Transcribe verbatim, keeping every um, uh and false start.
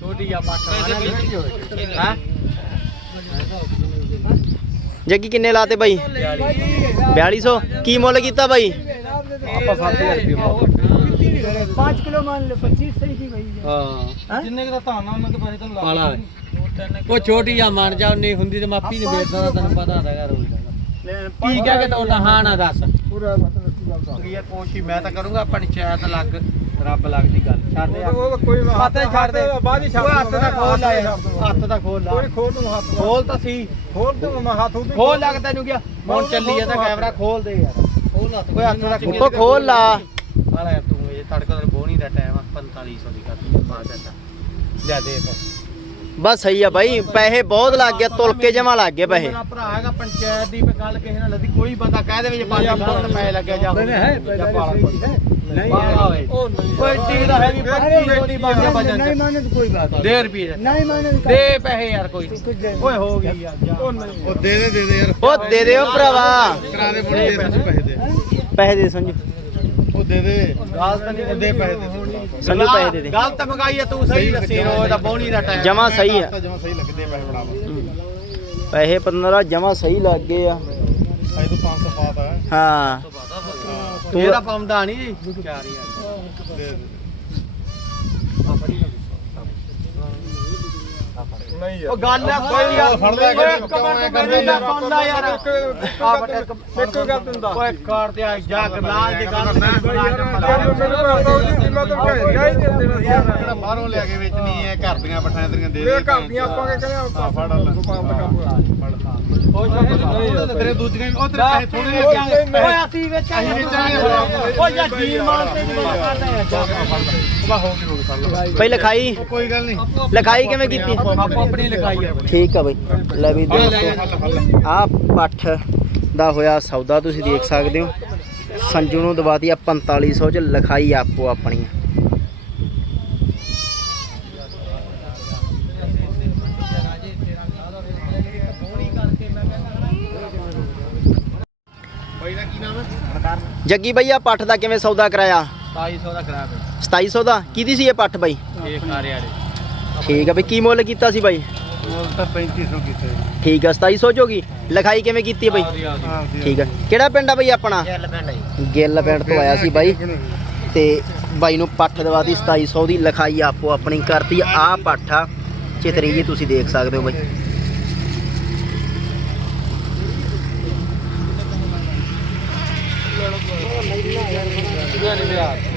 जग्गी किन्ने लाते भाई? बयाली सौ की मुल किया भाई? पाँच किलो मान ले पच्चीस सही थी भाई। वो छोटी या मान जाओ नहीं हुंदी तो मापी नहीं बेचदा तन्नू पता हैगा रोज दा ठीक है कि तो हां ना दस पूरा ये कोशिश मैं तो करूंगा पंचायत लग रब लग दी गल छੱਡ दे कोई हੱਥ ਛੱਡ ਦੇ ਬਾਅਦ ਹੀ ਛੱਡ ਹੱਥ ਦਾ ਖੋਲ ਲੈ ਹੱਥ ਦਾ ਖੋਲ ਲਾ ਕੋਈ ਖੋਲ ਨੂੰ ਹੱਥ ਖੋਲ ਤਾਂ ਸੀ ਖੋਲ ਤੂੰ ਮੈਂ ਹੱਥ ਉਧਰ ਖੋਲ ਲੱਗ ਤੈਨੂੰ ਗਿਆ ਹੁਣ ਚੱਲੀ ਇਹਦਾ ਕੈਮਰਾ ਖੋਲ ਦੇ ਯਾਰ ਖੋਲ ਹੱਥ ਕੋਈ ਹੱਥ ਦਾ ਉੱਤੋਂ ਖੋਲ ਲਾ ਆਲਾ ਯਾਰ ਤੂੰ ਇਹ ਤੜਕਾ ਤੇ ਬੋਣੀ ਦਾ ਟਾਈਮ ਆ पैंतालीस सौ ਦੀ ਕਰਦੀ ਮਾਰ ਦਿੱਤਾ ਲੈ ਦੇ ਫਿਰ बस सही है भाई पैसे बहुत लग गए तुल के जमा लग गए पैसे मेरा भरा हैगा पंचायत दी पे गल किसी नाल लदी कोई बंदा कह दे पाँच सौ पैसे लगे जा नहीं कोई चीज दा है भी पच्चीस सौ दी बात नहीं माने तो कोई बात दे रुपए नहीं माने दे पैसे यार कोई ओए हो गई यार ओ दे दे दे दे यार ओ दे दे ओ भरावा करा दे बड़े पैसे दे पैसे दे संजू ओ दे दे गाल तो नहीं दे पैसे दे संजू पैसे दे दे गाल तो मंगाई है तू सही दसी रो दा बोनी दा टाइम जमा सही है जमा सही लगदे पैसे बड़ा पैसे पंद्रह जमा सही लग गए आ भाई तो पाँच सौ पाता है हां तू एदा पाਉਂਦਾ नहीं चार हज़ार दे दे नहीं यार ओ गल है कोई यार फड़ ले एक कमेंट मेरी ना सुनदा यार आ एक एक गल दिंदा ओए कार ते आ जा लाल दी गल मैं ਜਾਈ ਦੇ ਦੇਣਾ ਯਾਰ ਜਿਹੜਾ ਬਾਹਰੋਂ ਲੈ ਕੇ ਵੇਚਣੀ ਹੈ ਘਰ ਦੀਆਂ ਪਠਾਂ ਤੇਰੀਆਂ ਦੇ ਦੇ ਘਰ ਦੀਆਂ ਆਪਾਂ ਕੇ ਕਹਿੰਦੇ ਆਪਾਂ ਫੜ ਲੈ ਉਹ ਤੇਰੇ ਦੂਜੀਆਂ ਉਹ ਤੇਰੇ ਪੈਸੇ ਥੋੜੇ ਵੇਚਾਂਗੇ ਓਏ ਅਸੀਂ ਵੇਚਾਂਗੇ ਓਏ ਯਾਰ ਜੀ ਮਾਰ ਤੇ ਨਹੀਂ ਕਰਦਾ ਯਾਰ ਜਾ ਫੜ ਲੈ ਉਹ ਹੋ ਗਈ ਹੋ ਗਈ ਫੜ ਲੈ ਭਾਈ ਲਿਖਾਈ ਕੋਈ ਗੱਲ ਨਹੀਂ ਲਿਖਾਈ ਕਿਵੇਂ ਕੀਤੀ ਆਪੋ ਆਪਣੀ ਲਿਖਾਈ ਹੈ ਠੀਕ ਆ ਬਈ ਲੈ ਵੀ ਦੋਸਤੋ ਆ ਪੱਠ ਦਾ ਹੋਇਆ ਸੌਦਾ ਤੁਸੀਂ ਦੇਖ ਸਕਦੇ ਹੋ ਸੰਜੂ ਨੂੰ ਦਵਾਤੀ ਆ पैंतालीस सौ ਚ ਲਿਖਾਈ ਆਪੋ ਆਪਣੀ जग्गी भैया पट्ठ का किवें सौदा कराया सताई सौ का कराया भाई सताई सौ का किहदी सी ये पट्ठ बाई ठीक है भाई की मुल कीता सी बाई पैंतीस सौ ठीक है सताई सौ होगी लिखाई किवें कीती है बाई ठीक है किहड़ा पिंड है भाई अपना गिल पिंड तो आया सी बाई ते बाई नूं पट्ठ दवाती सताई सौ की लिखाई आपो अपनी करती आ पट्ठ आ चितरी जी तुसीं देख सकते हो बाई